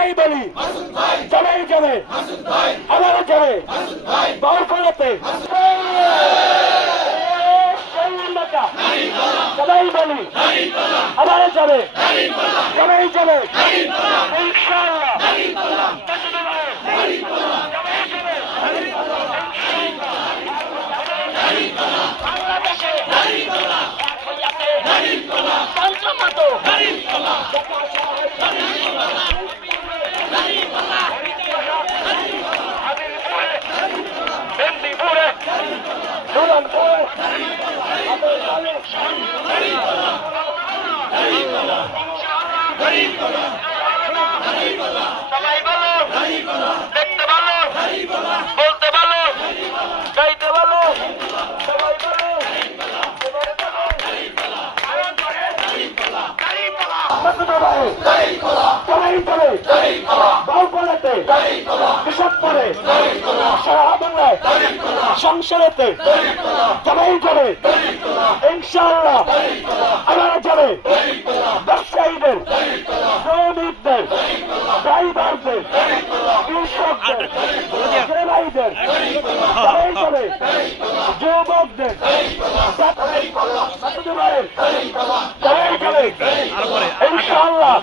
সবাই বলি সবাই যাবে আবারও যাবে বাউফলাতে সবাই বলি আবারও যাবে সবাই যাবে ইনশাআল্লাহ সবাই বলো দেখতে ভালো বলতে ভালো গাইতে ভালো সবাই বলো সবাই চলে বাউফলাতে কৃষক করে সারা বাংলায় সংসারেতে সবাই যাবে ইনশাআল্লাহ আবার যাবে ব্যবসায়ীদের শ্রমিকদের ড্রাইভারদের কৃষকদের সেবাইদের সবাই যাবে যুবকদের সবাই যাবে ইনশাআল্লাহ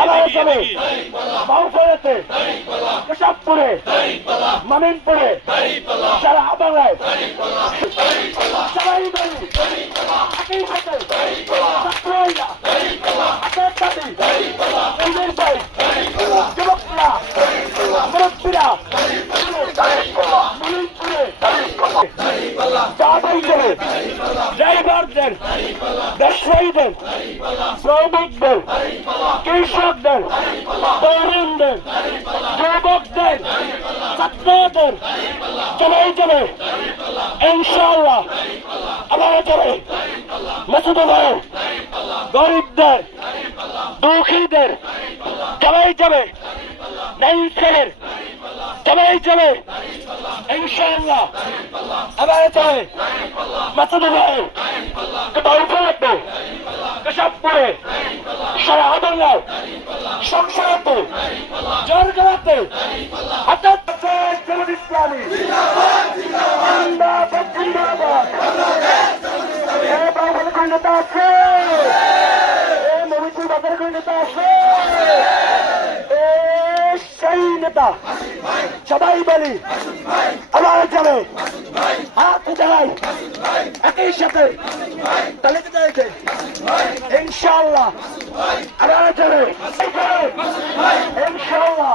আবার যাবে বাউফলাতে কেশবপুরে মামিনপুরে সারা বাংলায় সবাই বলি একই সাথে ছাত্ররা হাতের সাথে নিজের ভাই যুবকরা মুরব্বীরা মামিনপুরে সবাই যাবে ড্রাইভারদের ব্যবসায়ীদের শ্রমিকদের কৃষকদের তরুণদের যুবকদের ছাত্রদের সবাই যাবে ইনশাআল্লাহ আবার যাবে মাসুদুল্লাহ গরিবদের দুঃখীদের সবাই যাবে নাইসের সবাই যাবে ইনশাআল্লাহ আবার যাবে মাসুদুল্লাহ বাউফলাতে কেশবপুরে সারা বাংলায় সংসারেতে জোরগাঁওতে হাতের জামাত ইসলামী জিন্দাবাদ জিন্দাবাদ বাউফলের কোন নেতা আছে মমিনপুর বাজারের কোন নেতা আছে সেই নেতা সবাই বলি আবার যাবে হাত জানাই একই সাথে তালিকা যাইছে ইনশাআল্লাহ আবার যাবে ইনশাআল্লাহ